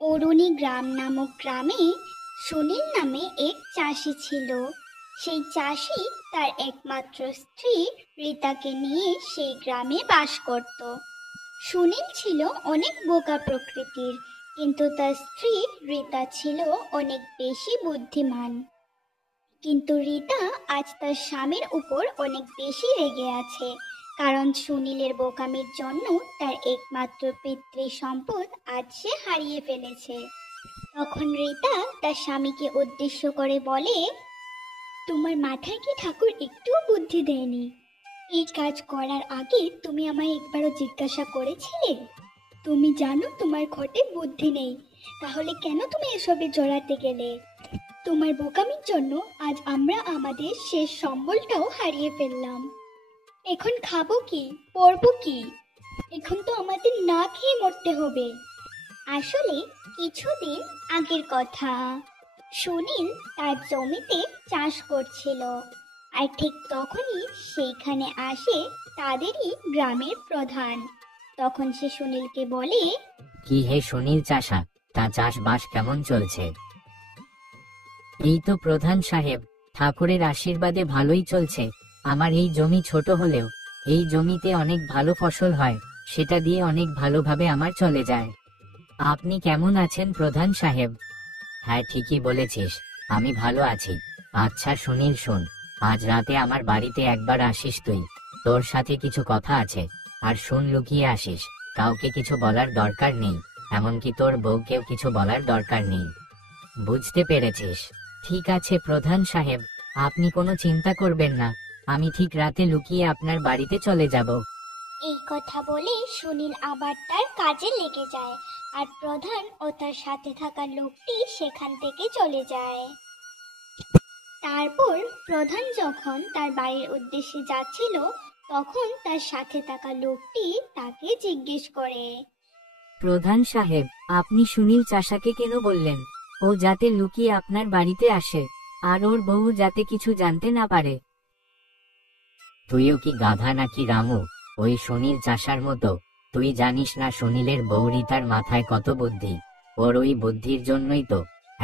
অরুণী গ্রাম নামক গ্রামে সুনীল নামে এক চাষি ছিল। সেই চাষি তার একমাত্র স্ত্রী রীতাকে নিয়ে সেই গ্রামে বাস করত। সুনীল ছিল অনেক বোকা প্রকৃতির, কিন্তু তার স্ত্রী রীতা ছিল অনেক বেশি বুদ্ধিমান। কিন্তু রীতা আজ তার স্বামীর উপর অনেক বেশি রেগে আছে, কারণ সুনীলের বোকামির জন্য তার একমাত্র পিতৃ সম্পদ আজ সে হারিয়ে ফেলেছে। তখন রীতা তার স্বামীকে উদ্দেশ্য করে বলে, তোমার মাথায় কি ঠাকুর একটুও বুদ্ধি দেয়নি? এই কাজ করার আগে তুমি আমায় একবারও জিজ্ঞাসা করেছিলে? তুমি জানো তোমার ঘটে বুদ্ধি নেই, তাহলে কেন তুমি এসবে জড়াতে গেলে? তোমার বোকামির জন্য আজ আমরা আমাদের শেষ সম্বলটাও হারিয়ে ফেললাম। এখন খাবো কি, পরবো কি? এখন তো আমাদের না খেয়ে মরতে হবে। আসলে কিছুদিন আগের কথা, সুনীল তার জমিতে চাষ করছিল, আর ঠিক তখনই সেইখানে আসে তাদেরই গ্রামের প্রধান। তখন সে সুনীলকে বলে, কি হে সুনীল চাষা, তা চাষবাস কেমন চলছে? এই তো প্রধান সাহেব, ঠাকুরের আশীর্বাদে ভালোই চলছে। আমার এই জমি ছোট হলেও এই জমিতে অনেক ভালো ফসল হয়, সেটা দিয়ে অনেক ভালোভাবে আমার চলে যায়। আপনি কেমন আছেন প্রধান সাহেব? হ্যাঁ, ঠিকই বলেছিস, আমি ভালো আছি। আচ্ছা সুনীল শোন, আজ রাতে আমার বাড়িতে একবার আসিস তুই। তোর সাথে কিছু কথা আছে। আর শোন, লুকিয়ে আসিস, কাউকে কিছু বলার দরকার নেই, এমনকি তোর বউকেও কিছু বলার দরকার নেই। বুঝতে পেরেছিস? ঠিক আছে প্রধান সাহেব, আপনি কোনো চিন্তা করবেন না, আমি ঠিক রাতে লুকিয়ে আপনার বাড়িতে চলে যাব। এই কথা বলে সুনীল আবার তার কাজে লেগে যায়, আর প্রধান ও তার সাথে থাকা লোকটি সেখান থেকে চলে যায়। তারপর প্রধান যখন তার বাড়ির উদ্দেশ্যে যাচ্ছিল, তখন তার সাথে থাকা লোকটি তাকে জিজ্ঞেস করে, প্রধান সাহেব, আপনি সুনীল চাষাকে কেন বললেন ও যাতে লুকিয়ে আপনার বাড়িতে আসে, আর ওর বউ যাতে কিছু জানতে না পারে? তুইও কি গাধা নাকি রামু, ওই সুনীল চাষার মতো? তুই জানিস না সুনীলের বউ রীতার মাথায় কত বুদ্ধি? ওর ওই বুদ্ধির জন্যই তো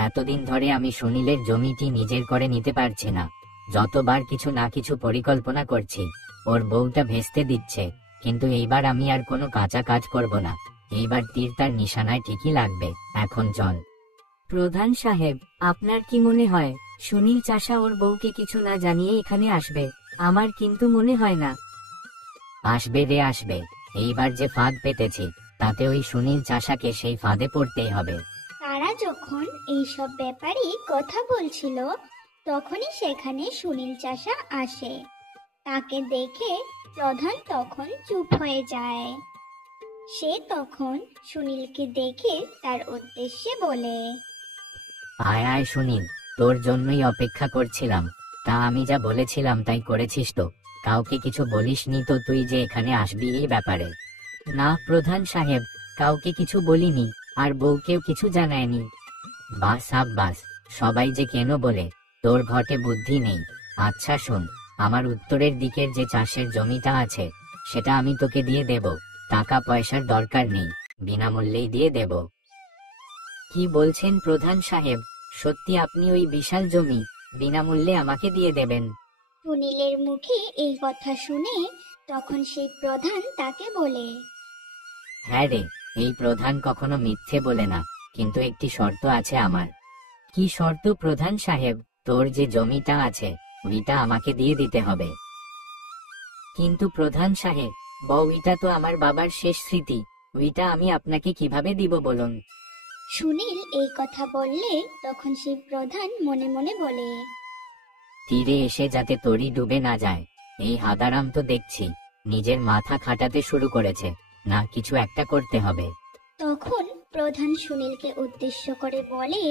এতদিন ধরে আমি সুনীলের জমিটি নিজের করে নিতে পারছি না। যতবার কিছু না কিছু পরিকল্পনা করছি, ওর বউটা ভেস্তে দিচ্ছে। কিন্তু এইবার আমি আর কোনো কাঁচা কাজ করব না, এইবার তীর তার নিশানায় ঠিকই লাগবে। এখন চল। প্রধান সাহেব, আপনার কি মনে হয় সুনীল চাষা ওর বউকে কিছু না জানিয়ে এখানে আসবে? আমার কিন্তু মনে হয় না। আসবে রে আসবে, এইবার যে ফাঁদ পেতেছি তাতে ওই সুনীল চাষাকে সেই ফাঁদে পড়তেই হবে। তারা যখন এইসব ব্যাপারে কথা বলছিল, তখনই সেখানে সুনীল চাষা আসে। তাকে দেখে প্রধান তখন চুপ হয়ে যায়। সে তখন সুনীলকে দেখে তার উদ্দেশ্যে বলে, আয় আয় সুনীল, তোর জন্যই অপেক্ষা করছিলাম। তা আমি যা বলেছিলাম তাই করেছিস তো? কাউকে কিছু বলিসনি তো তুই যে এখানে আসবি এই ব্যাপারে? না প্রধান সাহেব, কাউকে কিছু বলিনি, আর বউকেও কিছু জানায়নি। বাস সাব্বাস, সবাই যে কেন বলে তোর ঘটে বুদ্ধি নেই। আচ্ছা শোন, আমার উত্তরের দিকের যে চাষের জমিটা আছে সেটা আমি তোকে দিয়ে দেব, টাকা পয়সার দরকার নেই, বিনামূল্যেই দিয়ে দেব। কি বলছেন প্রধান সাহেব, সত্যি আপনি ওই বিশাল জমি বিনামূল্যে আমাকে দিয়ে দেবেন? সুনীলের মুখে এই কথা শুনে তখন সেই প্রধান তাকে বলে, হ্যাঁ রে, এই প্রধান কখনো মিথ্যে বলে না, কিন্তু একটি শর্ত আছে আমার। কি শর্ত প্রধান সাহেব? তোর যে জমিটা আছে ওইটা আমাকে দিয়ে দিতে হবে। কিন্তু প্রধান সাহেব, বউটা তো আমার বাবার শেষ স্মৃতি, ওইটা আমি আপনাকে কিভাবে দিব বলুন? সুনীল এই কথা বললে তখন সেই প্রধান মনে মনে বলে, তীরে এসে যাতে তরি ডুবে না যায়। এই হাদারাম তো দেখছি নিজের মাথা খাটাতে শুরু করেছে, না কিছু একটা করতে হবে। তখন প্রধান সুনীলকে উদ্দেশ্য করে বলে,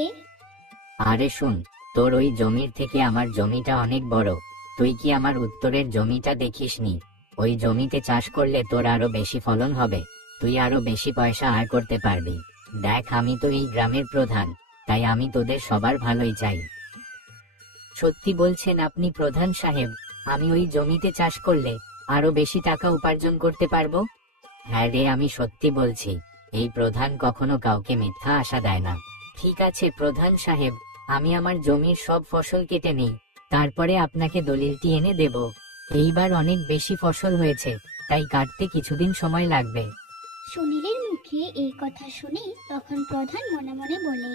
আরে শুন, তোর ওই জমির থেকে আমার জমিটা অনেক বড়। তুই কি আমার উত্তরের জমিটা দেখিসনি? ওই জমিতে চাষ করলে তোর আরো বেশি ফলন হবে, তুই আরো বেশি পয়সা আয় করতে পারবি। দেখ, আমি তো এই গ্রামের প্রধান, তাই আমি তোদের সবার ভালোই চাই। সত্যি বলছেন আপনি প্রধান সাহেব? আমি ওই জমিতে চাষ করলে আরো বেশি টাকা উপার্জন করতে পারবো? হ্যাঁ রে, আমি সত্যি বলছি। এই প্রধান কখনো কাউকে মিথ্যা আশা দেয় না। ঠিক আছে প্রধান সাহেব, আমি আমার জমির সব ফসল কেটে নিই, তারপরে আপনাকে দলিলটি এনে দেব। এইবার অনেক বেশি ফসল হয়েছে, তাই কাটতে কিছুদিন সময় লাগবে। সুনীলের মুখে এই কথা শুনে তখন প্রধান মনে মনে বলে,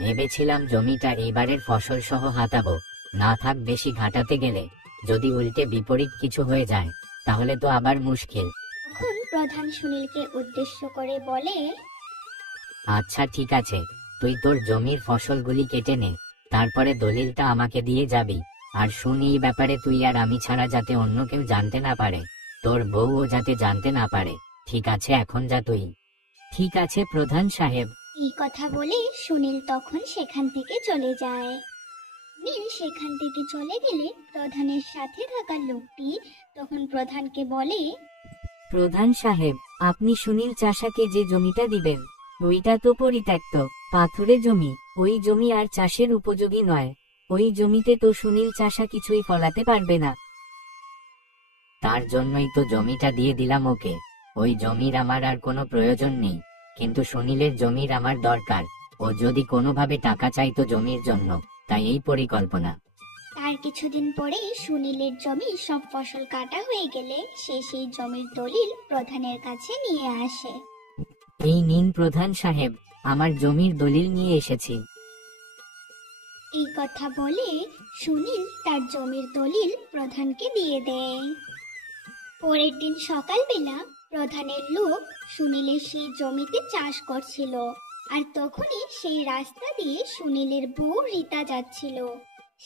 ভেবেছিলাম জমিটা এইবারের ফসল সহ হাতাবো, না থাক বেশি ঘাটাতে গেলে যদি উল্টে বিপরীত কিছু হয়ে যায় তাহলে তো আবার মুশকিল। তখন প্রধান সুনীলকে উদ্দেশ্য করে বলে, আচ্ছা ঠিক আছে, তুই তোর জমির ফসলগুলি কেটে নে, তারপরে দলিলটা আমাকে দিয়ে যাবি। আর শুন, এই ব্যাপারে তুই আর আমি ছাড়া যাতে অন্য কেউ জানতে না পারে, তোর বউও যাতে জানতে না পারে। ঠিক আছে, এখন যা তুই। ঠিক আছে প্রধান সাহেব। এই কথা বলে সুনীল তখন সেখান থেকে চলে যায়। নীল সেখান থেকে চলে গেলে প্রধানের সাথে থাকা লোকটি তখন প্রধানকে বলে, প্রধান সাহেব, আপনি সুনীল চাষাকে যে জমিটা দিবেন ওইটা তো পরিত্যক্ত পাথুরে জমি, ওই জমি আর চাষের উপযোগী নয়। ওই জমিতে তো সুনীল চাষা কিছুই ফলাতে পারবে না। তার জন্যই তো জমিটা দিয়ে দিলাম ওকে। ওই জমির আমার আর কোনো প্রয়োজন নেই, কিন্তু সুনীলের জমির আমার দরকার। ও যদি কোনোভাবে টাকা চাইতো জমির জন্য, তাই এই পরিকল্পনা। তার কিছুদিন পরেই সুনীলের জমি সব ফসল কাটা হয়ে গেলে সে সেই জমির দলিল প্রধানের কাছে নিয়ে আসে। এই নিন প্রধান সাহেব, আমার জমির দলিল নিয়ে এসেছি। এই কথা বলে সুনীল তার জমির দলিল প্রধানকে দিয়ে দেয়। পরের দিন সকালবেলা প্রধানের লোক সুনীলের সেই জমিতে চাষ করছিল, আর তখনই সেই রাস্তা দিয়ে সুনীলের বউ রীতা যাচ্ছিল।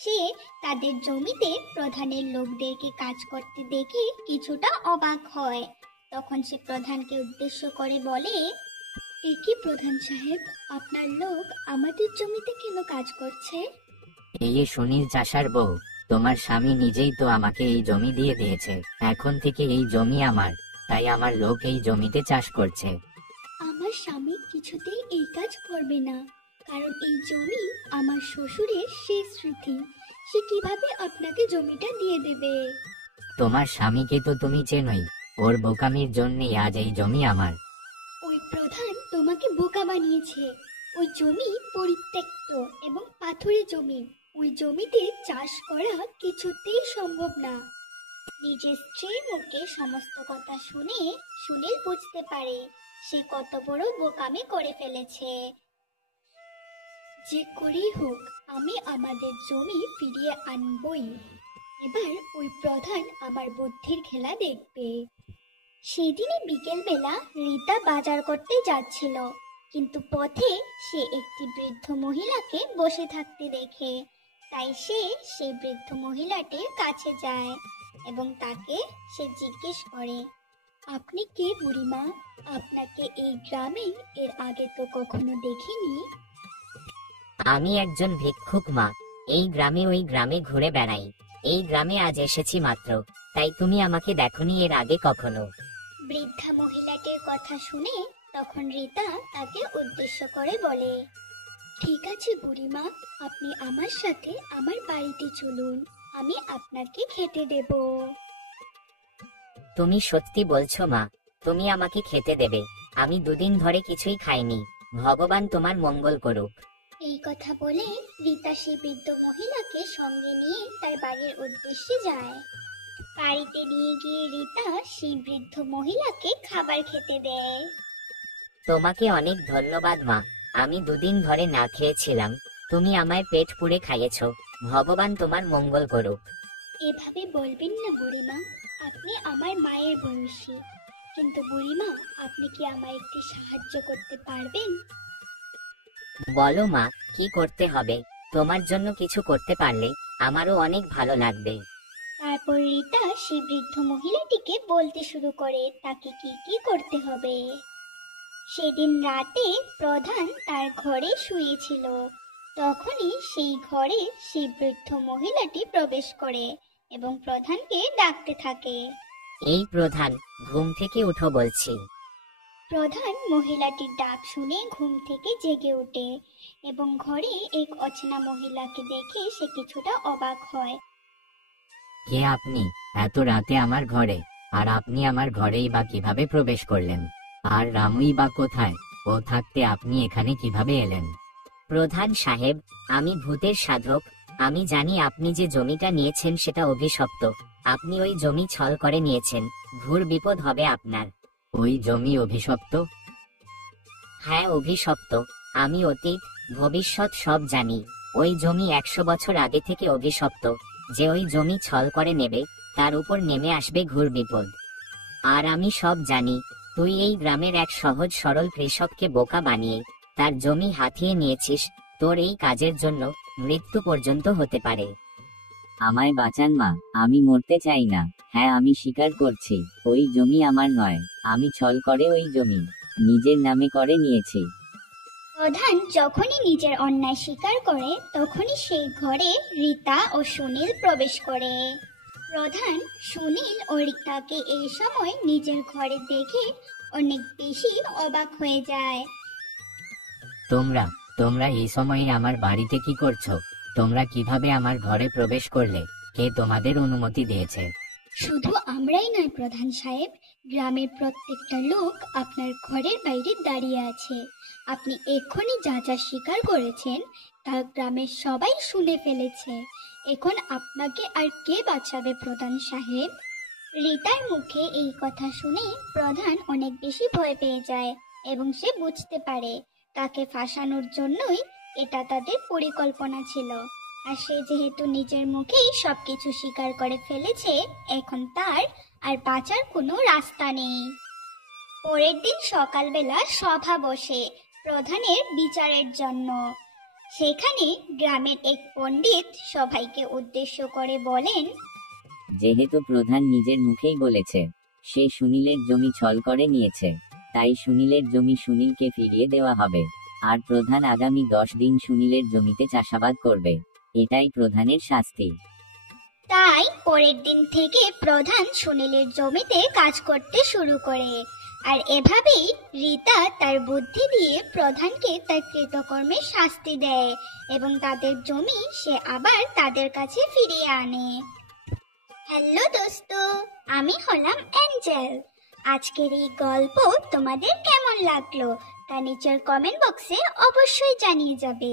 সে তাদের জমিতে প্রধানের লোকদেরকে কাজ করতে দেখে কিছুটা অবাক হয়। তখন সে প্রধানকে উদ্দেশ্য করে বলে, এ কি প্রধান সাহেব, আপনার লোক আমাদের জমিতে কেন কাজ করছে? এই যে সুনীল চাষার বউ, তোমার স্বামী নিজেই তো আমাকে এই জমি দিয়ে দিয়েছে। এখন থেকে এই জমি আমার, তাই আমার লোক এই জমিতে চাষ করছে। আমার স্বামী কিছুতেই এই কাজ করবে না, কারণ এই জমি আমার শ্বশুরের শেষ স্মৃতি। সে কিভাবে আপনাকে জমিটা দিয়ে দেবে? তোমার স্বামীকে তো তুমি চেনোই, ওর বোকামির জন্যই আজ এই জমি আমার। ওই প্রধান তোমাকে বোকা বানিয়েছে। ওই জমি পরিত্যক্ত এবং পাথুরে জমি। ওই জমিতে চাষ করা কিছুতেই সম্ভব না। নিজের স্ত্রীর মুখে সমস্ত কথা শুনে সুনীল বুঝতে পারে সে কত বড় বোকামি করে ফেলেছে। যে করেই হোক আমি আমাদের জমি ফিরিয়ে আনবই। এবার ওই প্রধান আমার বুদ্ধির খেলা দেখবে। সেদিনই বিকেলবেলা রীতা বাজার করতে যাচ্ছিল, কিন্তু পথে সে একটি বৃদ্ধ মহিলাকে বসে থাকতে দেখে। তাই সে সেই বৃদ্ধ মহিলাটির কাছে যায় এবং তাকে সে জিজ্ঞেস করে, আপনি কে বুড়িমা? আপনাকে এই গ্রামে এর আগে তো কখনো দেখিনি। আমি একজন ভিক্ষুক মা, এই গ্রামে ওই গ্রামে ঘুরে বেড়াই। এই গ্রামে আজ এসেছি মাত্র, তাই তুমি আমাকে দেখোনি এর আগে কখনো। বৃদ্ধা মহিলাটির কথা শুনে তখন রীতা তাকে উদ্দেশ্য করে বলে, ঠিক আছে বুড়িমা, আপনি আমার সাথে আমার বাড়িতে চলুন, আমি আপনাকে খেতে দেব। তুমি সত্যি বলছো মা? তুমি আমাকে খেতে দেবে? আমি দুদিন ধরে কিছুই খাইনি। ভগবান তোমার মঙ্গল করুক। এই কথা বলে রীতা সেই বৃদ্ধ মহিলাকে সঙ্গে নিয়ে তার বাড়ির উদ্দেশ্যে যায়। বাড়িতে নিয়ে গিয়ে রীতা সেই বৃদ্ধ মহিলাকে খাবার খেতে দেয়। তোমাকে অনেক ধন্যবাদ মা, আমি দুদিন ধরে না খেয়েছিলাম, তুমি আমায় পেট পুড়ে খাইয়েছো। ভগবান তোমার মঙ্গল করুক। এভাবে বলবেন না বুড়িমা, আপনি আমার মায়ের বয়সী। কিন্তু বুড়িমা, আপনি কি আমায় একটি সাহায্য করতে পারবেন? বলো মা, কি করতে হবে? তোমার জন্য কিছু করতে পারলে আমারও অনেক ভালো লাগবে। তারপর রীতা সেই বৃদ্ধ মহিলাটিকে বলতে শুরু করে তাকে কি কি করতে হবে। সেদিন রাতে প্রধান তার ঘরে শুয়েছিল। তখনই সেই ঘরে সেই বৃদ্ধ মহিলাটি প্রবেশ করে এবং প্রধানকে ডাকতে থাকে। এই প্রধান, ঘুম থেকে উঠো বলছি। প্রধান মহিলাটির ডাক শুনে ঘুম থেকে জেগে ওঠে এবং ঘরে এক অচেনা মহিলাকে দেখে সে কিছুটা অবাক হয়। কে আপনি? এত রাতে আমার ঘরে? আর আপনি আমার ঘরেই বা কিভাবে প্রবেশ করলেন? আর রামুই বা কোথায়? ও থাকতে আপনি এখানে কিভাবে এলেন? প্রধান সাহেব, আমি ভূতের সাধক। আমি জানি আপনি যে জমিটা নিয়েছেন সেটা অভিশপ্ত। আপনি ওই জমি ছল করে নিয়েছেন। ঘোর বিপদ হবে আপনার। ওই জমি অভিশপ্ত? হ্যাঁ, অভিশপ্ত। আমি অতীত ভবিষ্যৎ সব জানি। ওই জমি 100 বছর আগে থেকে অভিশপ্ত। যে ওই জমি ছল করে নেবে তার উপর নেমে আসবে ঘোর বিপদ। আর আমি সব জানি। তুই এই গ্রামের এক সহজ সরল কৃষককে বোকা বানিয়ে তার জমি হাতিয়ে নিয়েছিস। তোর এই কাজের জন্য মৃত্যু পর্যন্ত হতে পারে। আমায় বাঁচান মা, আমি মরতে চাই না। হ্যাঁ, আমি স্বীকার করছি, ওই জমি আমার নয়। আমি ছল করে ওই জমি নিজের নামে করে নিয়েছি। প্রধান যখনই নিজের অন্যায় স্বীকার করে তখনই সেই ঘরে রীতা ও সুনীল প্রবেশ করে। প্রধান সুনীল ও রীতাকে এই সময় নিজের ঘরে দেখে অনেক বেশি অবাক হয়ে যায়। তোমরা তোমরা এই সময়ে আমার বাড়িতে কি করছো? তোমরা কিভাবে আমার ঘরে প্রবেশ করলে? কে তোমাদের অনুমতি দিয়েছে? শুধু আমরাই নয় প্রধান সাহেব, গ্রামের প্রত্যেকটা লোক আপনার ঘরের বাইরে দাঁড়িয়ে আছে। আপনি এক্ষুনি যা যা স্বীকার করেছেন তা গ্রামের সবাই শুনে ফেলেছে। এখন আপনাকে আর কে বাঁচাবে প্রধান সাহেব? রীতার মুখে এই কথা শুনে প্রধান অনেক বেশি ভয় পেয়ে যায় এবং সে বুঝতে পারে তাকে ফাঁসানোর জন্যই এটা তাদের পরিকল্পনা ছিল। আর সে যেহেতু নিজের মুখেই সবকিছু স্বীকার করে ফেলেছে, এখন তার আর বাঁচার কোনো রাস্তা নেই। পরের দিন সকালবেলা সভা বসে প্রধানের বিচারের জন্য। সেখানে গ্রামের এক পণ্ডিত সবাইকে উদ্দেশ্য করে বলেন, যেহেতু প্রধান নিজের মুখেই বলেছে সে সুনীলের জমি ছল করে নিয়েছে, তাই সুনীলের জমি সুনীলকে ফিরিয়ে দেওয়া হবে। আর প্রধান আগামী 10 দিন সুনীলের জমিতে চাষাবাদ করবে। এটাই প্রধানের শাস্তি। তাই পরের দিন থেকে প্রধান সুনীলের জমিতে কাজ করতে শুরু করে। আর এভাবেই রীতা তার বুদ্ধি দিয়ে প্রধানকে তার কৃতকর্মের শাস্তি দেয় এবং তাদের জমি সে আবার তাদের কাছে ফিরিয়ে আনে। হ্যালো দোস্ত, আমি হলাম অ্যাঞ্জেল। আজকের এই গল্প তোমাদের কেমন লাগলো তা নিচের কমেন্ট বক্সে অবশ্যই জানিয়ে যাবে।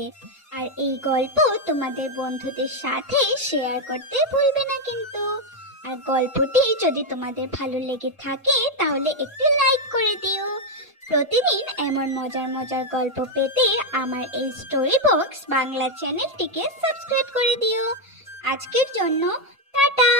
আর এই গল্প তোমাদের বন্ধুদের সাথে শেয়ার করতে ভুলবে না কিন্তু। আর গল্পটি যদি তোমাদের ভালো লেগে থাকে তাহলে একটি লাইক করে দিও। প্রতিদিন এমন মজার মজার গল্প পেতে আমার এই স্টোরি বক্স বাংলা চ্যানেলটিকে সাবস্ক্রাইব করে দিও। আজকের জন্য টাটা।